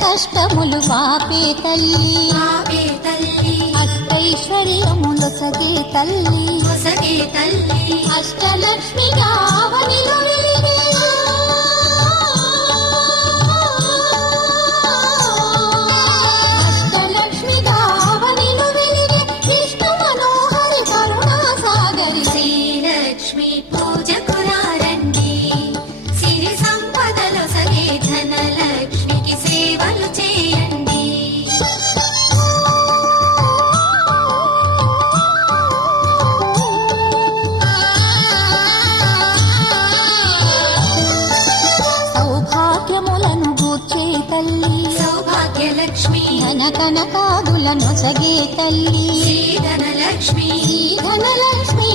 కష్టములు పాపే తల్లి అష్టైశ్వర్యములొసగే తల్లి అష్టలక్ష్మి గావనిలో వెలిగే అష్టలక్ష్మి గావనిలో వెలిగే విష్ణు మనోహరి కరుణా సాగరి శ్రీలక్ష్మి పూజకు రండి సిరి సంపదలు సగే ధనలక్ష్మికి సేవలు చేయండి. సౌభాగ్యములను గూర్చే తల్లి సౌభాగ్యలక్ష్మి ధన కనకాదులను సగే తల్లి శ్రీ ధనలక్ష్మి ధనలక్ష్మి